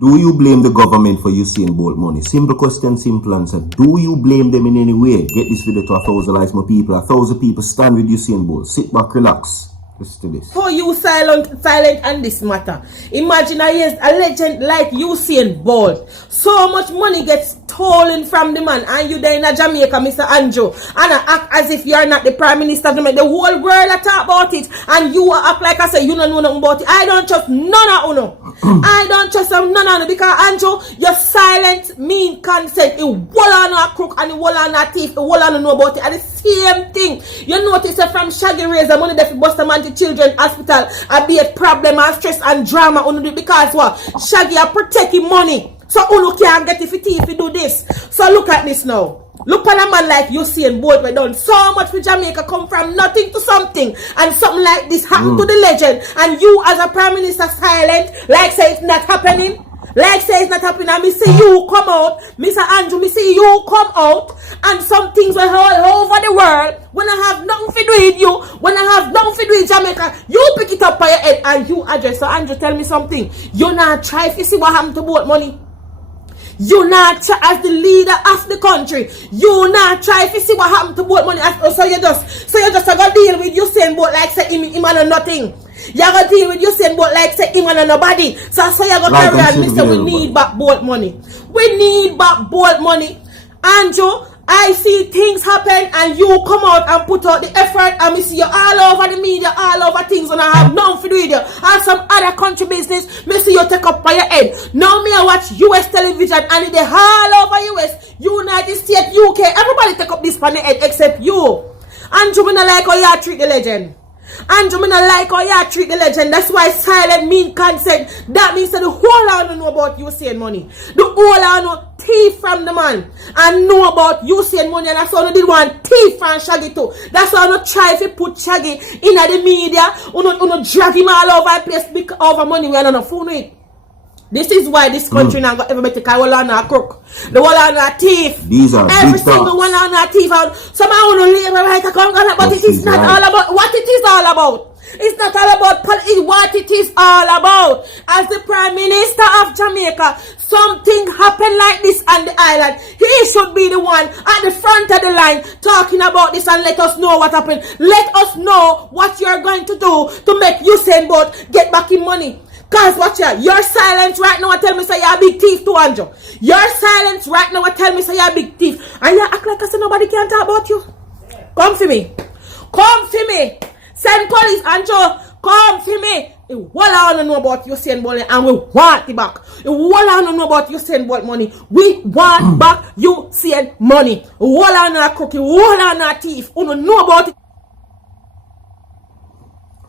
Do you blame the government for Usain Bolt money? Simple question, simple answer. Do you blame them in any way? Get this video to 1,000 likes, my people. 1,000 people stand with Usain Bolt. Sit back, relax. Listen to this. For you silent on this matter. Imagine a legend like Usain Bolt. So much money gets stolen from the man, and you there in Jamaica, Mr. Andrew, and I act as if you are not the Prime Minister of Jamaica. The whole world talk about it, and you act like I say you don't know nothing about it. I don't trust none of you. I don't trust none of you, because Andrew, your silent mean consent. It wall on a crook and it wall on a thief. It wall on know about it. And the same thing. You notice that from Shaggy raise the money that bust a man to children hospital, I be a problem and stress and drama on it, because what? Shaggy are protecting money. So Unu can't get if you do this. So look at this now. Look at a man like Usain Bolt. We done so much for Jamaica, come from nothing to something, and something like this happened to the legend, and you as a Prime Minister silent, like say it's not happening. Like say it's not happening, and me see you come out, Mr. Andrew, me see you come out, and some things were all over the world. When I have nothing to do with you, when I have nothing to do with Jamaica, you pick it up by your head and you address. So Andrew, tell me something. You not try to see what happened to Bolt money. You not try, as the leader of the country, you not try to see what happened to Bolt money. So you just gonna deal with Usain Bolt like say him and nothing. You gonna deal with Usain Bolt like say him and nobody. So you gonna carry on. Listen, we need back Bolt money. We need back Bolt money. Andrew, I see things happen and you come out and put out the effort, and we see you all over the media, all over things, and I have nothing to do with you. And some other country business, me see you take up by your head. Now me I watch US television and they all over US, United States, UK, everybody take up this by the head except you. Andrew, me not like how you treat the legend. Andrew, me not like how you treat the legend. That's why silent mean consent. That means that the whole I don't know about Usain money. The whole I know thief from the man and know about Usain money, and that's why I did one thief from Shaggy too. That's why I not try to put Shaggy in the media. Uno drag him all over the place because over money we are not fool with. This is why this country now got everybody take all on a crook. The whole on a thief. These are every single one on a thief. Somehow want to leave right but it is not all about what it is all about. It's not all about what it is all about. As the Prime Minister of Jamaica, something happened like this on the island. He should be the one at the front of the line talking about this and let us know what happened. Let us know what you are going to do to make Usain Bolt get back in money. Cause watch ya, your silence right now tell me say you're a big thief too, Andrew. Your silence right now tell me say you're a big thief. And you act like I say nobody can talk about you. Come for me. Come for me. Send police, Andrew. Come for me. What I want to know about Usain Bolt and we want it back. What I want to know about Usain Bolt money. We want back Usain money. What I want to cookie. What I want to thief. We don't know about it.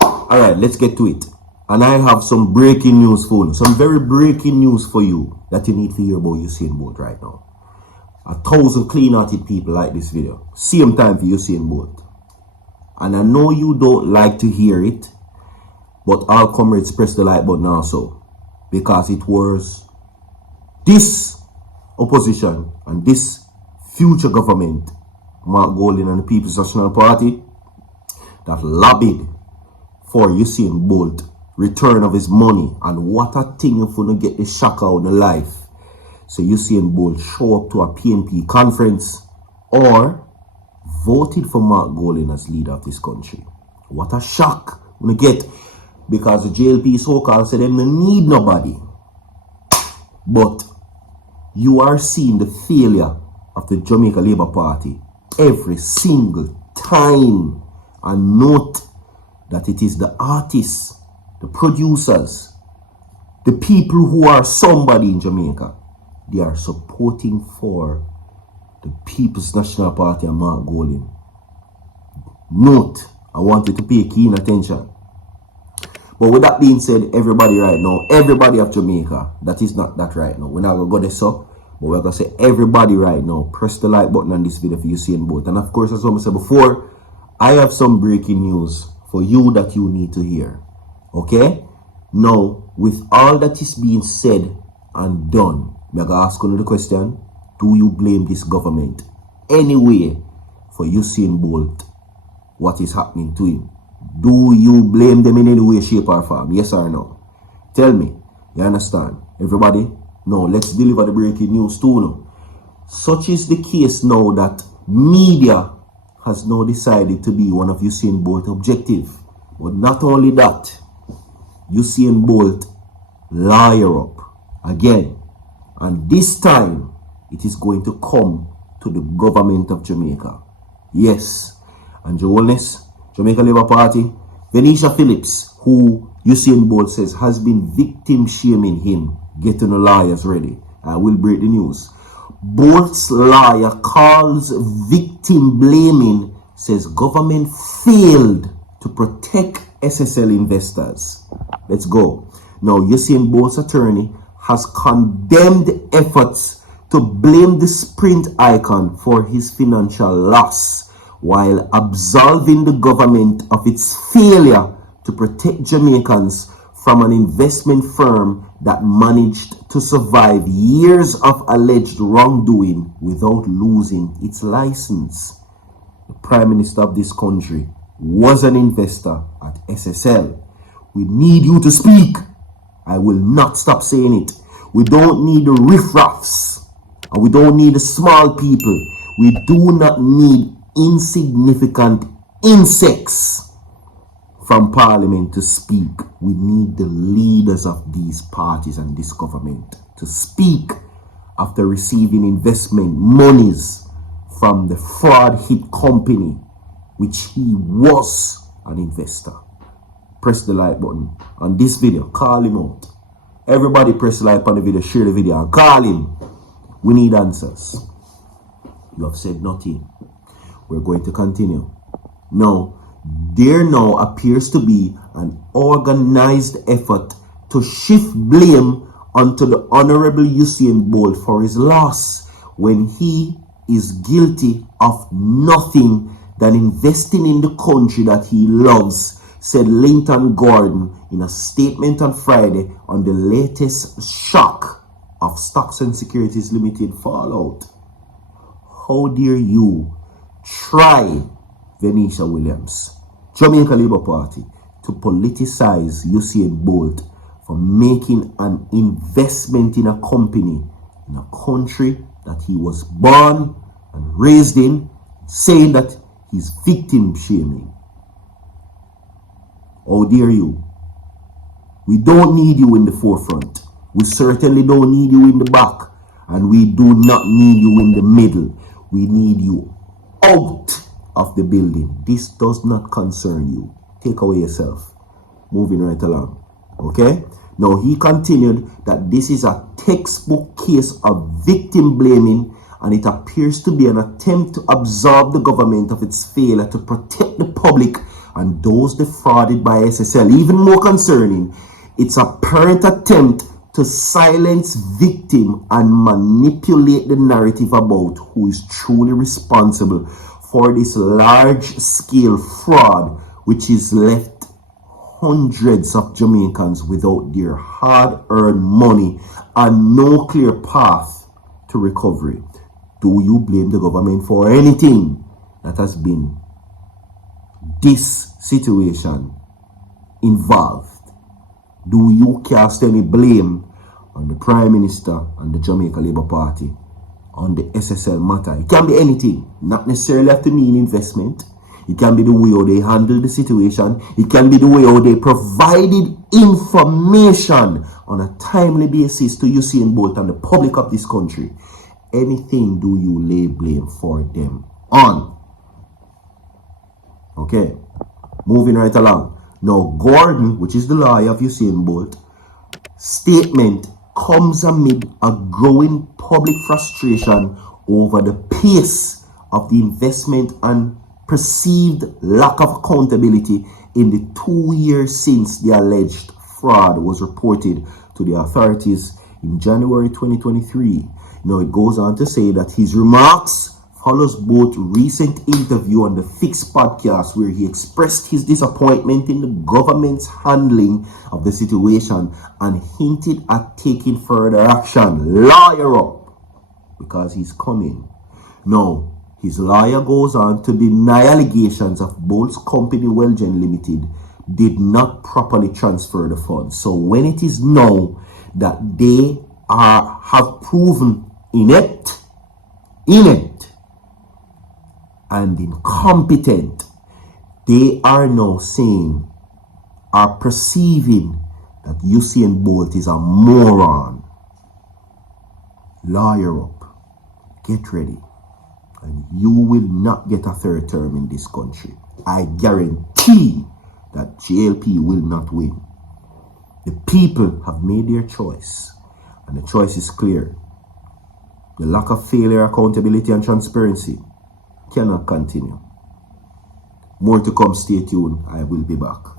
Alright, let's get to it. And I have some breaking news for you. Some very breaking news for you that you need to hear about Usain Bolt right now. 1,000 clean-hearted people like this video. Same time for Usain Bolt. And I know you don't like to hear it, but all comrades press the like button also. Because it was this opposition and this future government, Mark Golding and the People's National Party, that lobbied for Usain Bolt return of his money. And what a thing if you get the shock out of the life. So Usain Bolt show up to a PNP conference or voted for Mark Golding as leader of this country. What a shock when you get, because the JLP so-called said them they need nobody. But you are seeing the failure of the Jamaica Labour Party every single time. And note that it is the artists, the producers, the people who are somebody in Jamaica, they are supporting for the People's National Party and Mark Golding. Note, I want you to pay keen attention. But with that being said, everybody right now, everybody of Jamaica, that is not that right now. We're not going to go this up, but we're going to say everybody right now, press the like button on this video for Usain Bolt. And of course, as I said before, I have some breaking news for you that you need to hear. Okay? Now, with all that is being said and done, I'm going to ask you the question, do you blame this government anyway for Usain Bolt, what is happening to him? Do you blame them in any way, shape or form? Yes or no? Tell me. You understand? Everybody, Now, let's deliver the breaking news too now. Such is the case now that media has now decided to be one of Usain Bolt's objective. But not only that, Usain Bolt lawyer up again. And this time, it is going to come to the government of Jamaica. Yes. And Holness, Jamaica Labour Party, Venetia Phillips, who Usain Bolt says has been victim shaming him, getting the lawyers ready. I will break the news. Bolt's lawyer calls victim blaming, says government failed to protect SSL investors. Let's go. Now, Usain Bolt's attorney has condemned efforts to blame the Sprint icon for his financial loss, while absolving the government of its failure to protect Jamaicans from an investment firm that managed to survive years of alleged wrongdoing without losing its license. The Prime Minister of this country was an investor at SSL. We need you to speak. I will not stop saying it. We don't need the riffraffs, and we don't need the small people. We do not need insignificant insects from Parliament to speak. We need the leaders of these parties and this government to speak after receiving investment monies from the fraud hit company, which he was an investor. Press the like button on this video. Call him out. Everybody press the like on the video, share the video, and call him. We need answers. You have said nothing. We're going to continue. Now, there now appears to be an organized effort to shift blame onto the Honorable Usain Bolt for his loss, when he is guilty of nothing than investing in the country that he loves, said Linton Gordon in a statement on Friday on the latest shock of Stocks and Securities Limited fallout. How dare you try, Venetia Williams, Jamaica Labour Party, to politicize Usain Bolt for making an investment in a company in a country that he was born and raised in, saying that he's victim shaming. How dare you? We don't need you in the forefront. We certainly don't need you in the back. And we do not need you in the middle. We need you out of the building. This does not concern you. Take away yourself. Moving right along. Okay? Now, he continued that this is a textbook case of victim blaming, and it appears to be an attempt to absolve the government of its failure to protect the public and those defrauded by SSL. Even more concerning, it's a apparent attempt to silence victim and manipulate the narrative about who is truly responsible for this large-scale fraud, which has left hundreds of Jamaicans without their hard-earned money and no clear path to recovery. Do you blame the government for anything that has been this situation involved? Do you cast any blame on the Prime Minister and the Jamaica Labour Party on the SSL matter? It can be anything, not necessarily have to mean investment. It can be the way how they handle the situation. It can be the way how they provided information on a timely basis to Usain Bolt and the public of this country. Anything do you lay blame for them on? Okay, moving right along. Now, Gordon, which is the lawyer of Usain Bolt, statement comes amid a growing public frustration over the pace of the investment and perceived lack of accountability in the 2 years since the alleged fraud was reported to the authorities in January 2023. Now, it goes on to say that his remarks follows both recent interview on the Fix podcast, where he expressed his disappointment in the government's handling of the situation and hinted at taking further action. Lawyer up, because he's coming. Now, his lawyer goes on to deny allegations of Bolt's company Wellgen Limited did not properly transfer the funds. So when it is known that they have proven inept and incompetent, they are now saying, are perceiving that Usain Bolt is a moron. Lawyer up. Get ready. And you will not get a third term in this country. I guarantee that JLP will not win. The people have made their choice. And the choice is clear. The lack of failure, accountability, and transparency cannot continue. More to come. Stay tuned. I will be back.